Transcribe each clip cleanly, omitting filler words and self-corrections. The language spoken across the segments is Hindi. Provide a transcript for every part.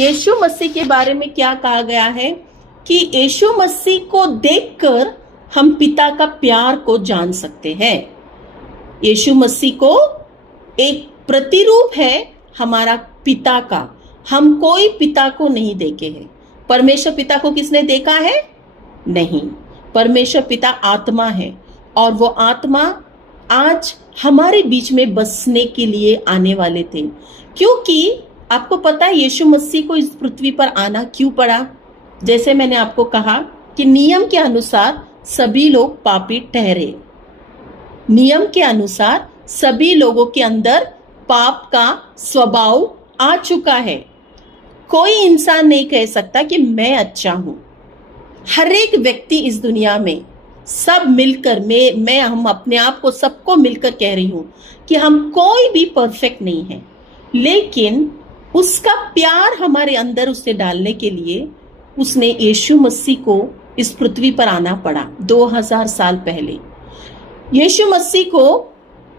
यीशु मसीह के बारे में क्या कहा गया है कि यीशु मसीह को देखकर हम पिता का प्यार को जान सकते हैं। यीशु मसीह को एक प्रतिरूप है हमारा पिता का। हम कोई पिता को नहीं देखे हैं। परमेश्वर पिता को किसने देखा है? नहीं। परमेश्वर पिता आत्मा है और वो आत्मा आज हमारे बीच में बसने के लिए आने वाले थे। क्योंकि आपको पता है यीशु मसीह को इस पृथ्वी पर आना क्यों पड़ा? जैसे मैंने आपको कहा कि नियम के अनुसार सभी लोग पापी ठहरे। नियम के अनुसार सभी लोगों के अंदर पाप का स्वभाव आ चुका है। कोई इंसान नहीं कह सकता कि मैं अच्छा हूं। हर एक व्यक्ति इस दुनिया में सब मिलकर हम अपने आप को सबको मिलकर कह रही हूं कि हम कोई भी परफेक्ट नहीं है, लेकिन उसका प्यार हमारे अंदर उसे डालने के लिए उसने यीशु मसीह को इस पृथ्वी पर आना पड़ा 2000 साल पहले। यीशु मसीह को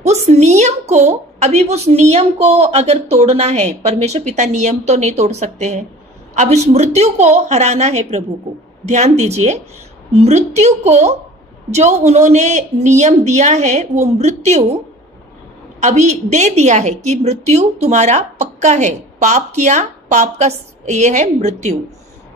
उस नियम को अगर तोड़ना है, परमेश्वर पिता नियम तो नहीं तोड़ सकते हैं। अब इस मृत्यु को हराना है प्रभु को। ध्यान दीजिए, मृत्यु को जो उन्होंने नियम दिया है वो मृत्यु अभी दे दिया है कि मृत्यु तुम्हारा पक्का है। पाप किया, पाप का ये है मृत्यु।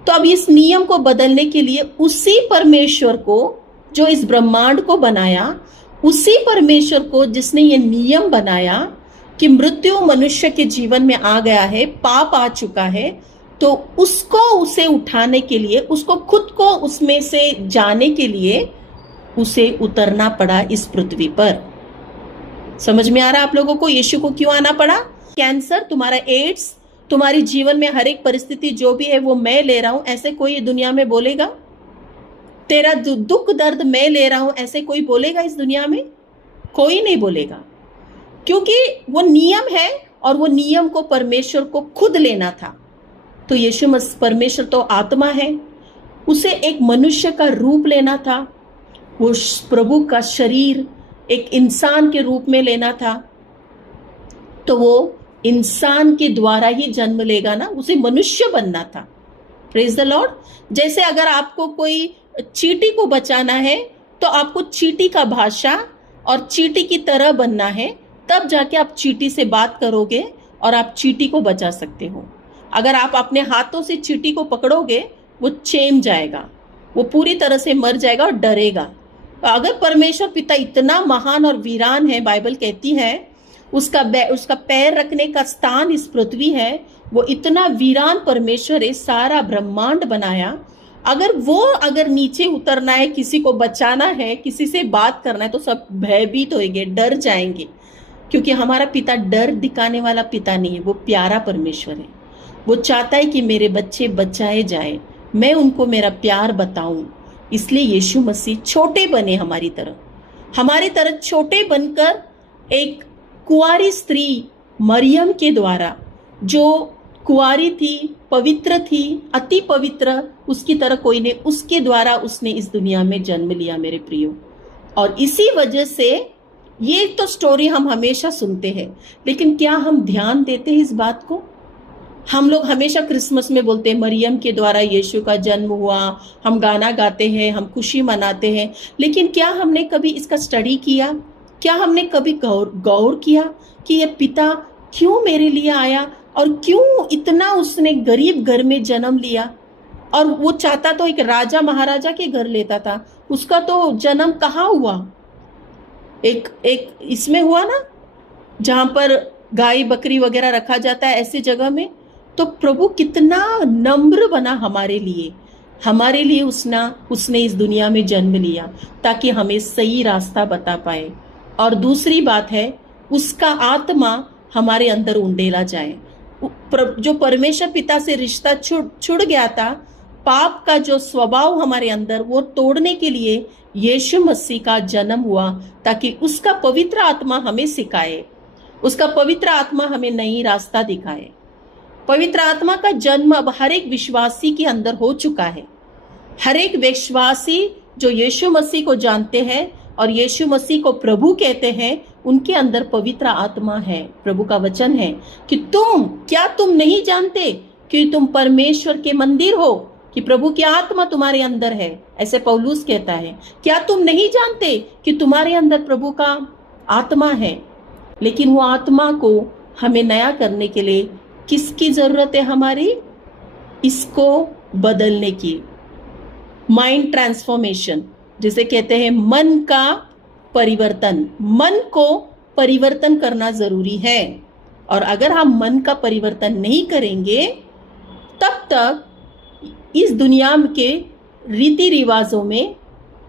तो अब इस नियम को बदलने के लिए उसी परमेश्वर को जो इस ब्रह्मांड को बनाया, उसी परमेश्वर को जिसने ये नियम बनाया कि मृत्यु मनुष्य के जीवन में आ गया है, पाप आ चुका है, तो उसे उठाने के लिए, उसको खुद को उसमें से जाने के लिए उसे उतरना पड़ा इस पृथ्वी पर। समझ में आ रहा आप लोगों को यीशु को क्यों आना पड़ा? कैंसर, तुम्हारा एड्स, तुम्हारी जीवन में हर एक परिस्थिति जो भी है वो मैं ले रहा हूं, ऐसे कोई दुनिया में बोलेगा? तेरा दुख दर्द मैं ले रहा हूं, ऐसे कोई बोलेगा इस दुनिया में? कोई नहीं बोलेगा, क्योंकि वो नियम है और वो नियम को परमेश्वर को खुद लेना था। तो यीशु मसीह, परमेश्वर तो आत्मा है, उसे एक मनुष्य का रूप लेना था, वो प्रभु का शरीर एक इंसान के रूप में लेना था। तो वो इंसान के द्वारा ही जन्म लेगा ना, उसे मनुष्य बनना था। Praise the Lord. जैसे अगर आपको कोई चींटी को बचाना है तो आपको चींटी का भाषा और चींटी की तरह बनना है, तब जाके आप चींटी से बात करोगे और आप चींटी को बचा सकते हो। अगर आप अपने हाथों से चींटी को पकड़ोगे, वो चेम जाएगा, वो पूरी तरह से मर जाएगा और डरेगा। अगर परमेश्वर पिता इतना महान और वीरान है, बाइबल कहती है उसका पैर रखने का स्थान इस पृथ्वी है, वो इतना वीरान परमेश्वर है, सारा ब्रह्मांड बनाया। अगर नीचे उतरना है, किसी को बचाना है, किसी से बात करना है, तो सब भयभीत होंगे, डर जाएंगे, क्योंकि हमारा पिता डर दिखाने वाला पिता नहीं है, वो प्यारा परमेश्वर है। वो चाहता है कि मेरे बच्चे बचाए जाए, मैं उनको मेरा प्यार बताऊं। इसलिए यीशु मसीह छोटे बने हमारी तरह छोटे बनकर एक कुंवारी स्त्री मरियम के द्वारा, जो कुंवारी थी, पवित्र थी, अति पवित्र, उसकी तरह कोई नहीं, उसके द्वारा उसने इस दुनिया में जन्म लिया मेरे प्रियो। और इसी वजह से ये तो स्टोरी हम हमेशा सुनते हैं, लेकिन क्या हम ध्यान देते हैं इस बात को? हम लोग हमेशा क्रिसमस में बोलते हैं मरियम के द्वारा यीशु का जन्म हुआ, हम गाना गाते हैं, हम खुशी मनाते हैं, लेकिन क्या हमने कभी इसका स्टडी किया? क्या हमने कभी गौर किया कि ये पिता क्यों मेरे लिए आया और क्यों इतना उसने गरीब घर में जन्म लिया? और वो चाहता तो एक राजा महाराजा के घर लेता था, उसका तो जन्म कहाँ हुआ? एक इसमें हुआ ना, जहां पर गाय बकरी वगैरह रखा जाता है, ऐसी जगह में। तो प्रभु कितना नम्र बना हमारे लिए उसने इस दुनिया में जन्म लिया ताकि हमें सही रास्ता बता पाए। और दूसरी बात है, उसका आत्मा हमारे अंदर उंडेला जाए। जो परमेश्वर पिता से रिश्ता छुड़ गया था, पाप का जो स्वभाव हमारे अंदर, वो तोड़ने के लिए यीशु मसीह का जन्म हुआ, ताकि उसका पवित्र आत्मा हमें सिखाए, उसका पवित्र आत्मा हमें नई रास्ता दिखाए। पवित्र आत्मा का जन्म अब हर एक विश्वासी के अंदर हो चुका है। हर एक विश्वासी जो यीशु मसीह को जानते हैं और यीशु मसीह को प्रभु कहते हैं, उनके अंदर पवित्र आत्मा है। प्रभु का वचन है कि तुम नहीं जानते कि तुम परमेश्वर के मंदिर हो, कि प्रभु की आत्मा तुम्हारे अंदर है। ऐसे पौलुस कहता है, क्या तुम नहीं जानते कि तुम्हारे अंदर प्रभु का आत्मा है? लेकिन वो आत्मा को हमें नया करने के लिए किसकी जरूरत है? हमारी इसको बदलने की, माइंड ट्रांसफॉर्मेशन, जिसे कहते हैं मन का परिवर्तन। मन को परिवर्तन करना जरूरी है, और अगर हम मन का परिवर्तन नहीं करेंगे तब तक इस दुनिया के रीति रिवाजों में,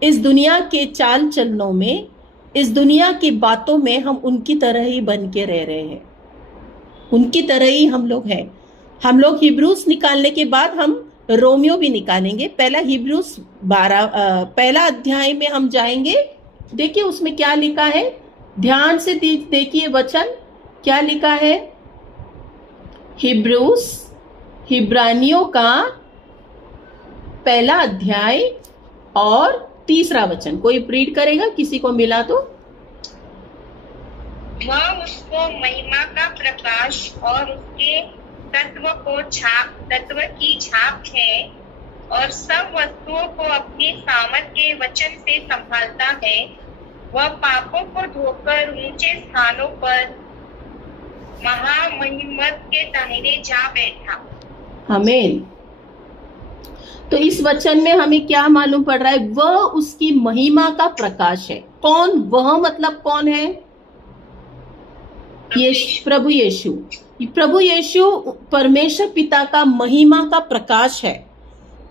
इस दुनिया के चाल चलनों में, इस दुनिया की बातों में हम उनकी तरह ही बन के रह रहे हैं। उनकी तरह ही हम लोग हैं। हम लोग हिब्रूस निकालने के बाद हम रोमियो भी निकालेंगे। पहला हिब्रूस 12 पहला अध्याय में हम जाएंगे। देखिए उसमें क्या लिखा है, ध्यान से देखिए वचन क्या लिखा है। हिब्रानियों का पहला अध्याय और 3 वचन, कोई रीड करेगा? किसी को मिला तो। वह उसको महिमा का प्रकाश और उसके तत्व की छाप है, और सब वस्तुओं को अपने सामर्थ के वचन से संभालता है। वह पापों को धोकर ऊंचे स्थानों पर महामहिमत के दाहिने जा बैठा। आमीन। तो इस वचन में हमें क्या मालूम पड़ रहा है? वह उसकी महिमा का प्रकाश है। कौन वह? मतलब कौन है? प्रभु यीशु। प्रभु यीशु परमेश्वर पिता का महिमा का प्रकाश है,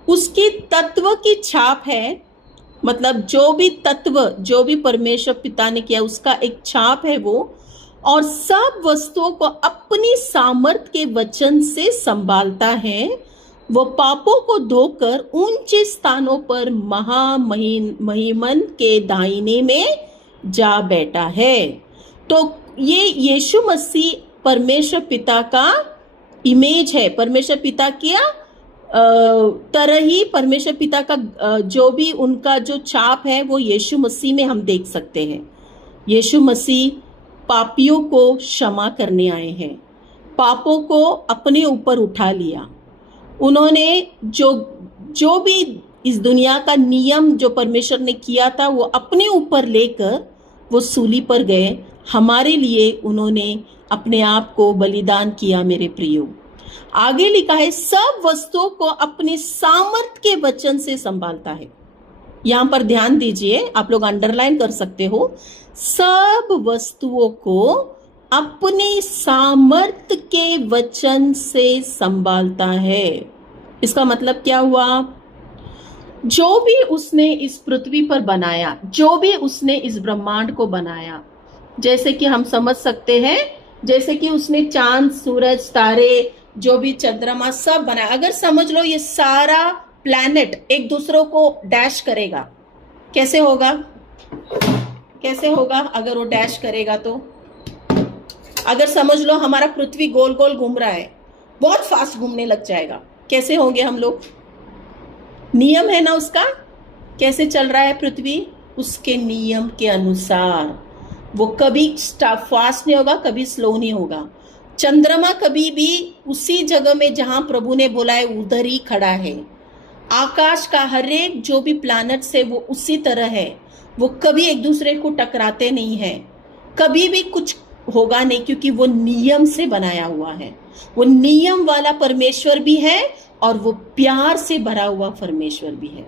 उसकी तत्व की छाप है। मतलब जो भी तत्व, जो भी परमेश्वर पिता ने किया उसका एक छाप है वो, और सब वस्तुओं को अपनी सामर्थ के वचन से संभालता है। वो पापों को धोकर ऊंचे स्थानों पर महामहिमन के दाहिने में जा बैठा है। तो ये यीशु मसीह परमेश्वर पिता का इमेज है। परमेश्वर पिता की तरह ही परमेश्वर पिता का जो भी उनका जो छाप है वो यीशु मसीह में हम देख सकते हैं। यीशु मसीह पापियों को क्षमा करने आए हैं, पापों को अपने ऊपर उठा लिया। उन्होंने जो भी इस दुनिया का नियम जो परमेश्वर ने किया था वो अपने ऊपर लेकर वो सूली पर गए। हमारे लिए उन्होंने अपने आप को बलिदान किया। मेरे प्रियो, आगे लिखा है सब वस्तुओं को अपने सामर्थ के वचन से संभालता है। यहां पर ध्यान दीजिए, आप लोग अंडरलाइन कर सकते हो। सब वस्तुओं को अपने सामर्थ के वचन से संभालता है। इसका मतलब क्या हुआ? जो भी उसने इस पृथ्वी पर बनाया, जो भी उसने इस ब्रह्मांड को बनाया, जैसे कि हम समझ सकते हैं, जैसे कि उसने चांद, सूरज, तारे, जो भी चंद्रमा सब बनाया। अगर समझ लो ये सारा प्लैनेट एक दूसरों को डैश करेगा, कैसे होगा? कैसे होगा अगर वो डैश करेगा? तो अगर समझ लो हमारा पृथ्वी गोल गोल घूम रहा है, बहुत फास्ट घूमने लग जाएगा, कैसे होंगे हम लोग? नियम है ना उसका, कैसे चल रहा है पृथ्वी? उसके नियम के अनुसार वो कभी फास्ट नहीं होगा, कभी स्लो नहीं होगा। चंद्रमा कभी भी उसी जगह में जहां प्रभु ने बोला है उधर ही खड़ा है। आकाश का हर एक जो भी प्लैनेट्स है वो उसी तरह है, वो कभी एक दूसरे को टकराते नहीं है, कभी भी कुछ होगा नहीं, क्योंकि वो नियम से बनाया हुआ है। वो नियम वाला परमेश्वर भी है और वो प्यार से भरा हुआ परमेश्वर भी है।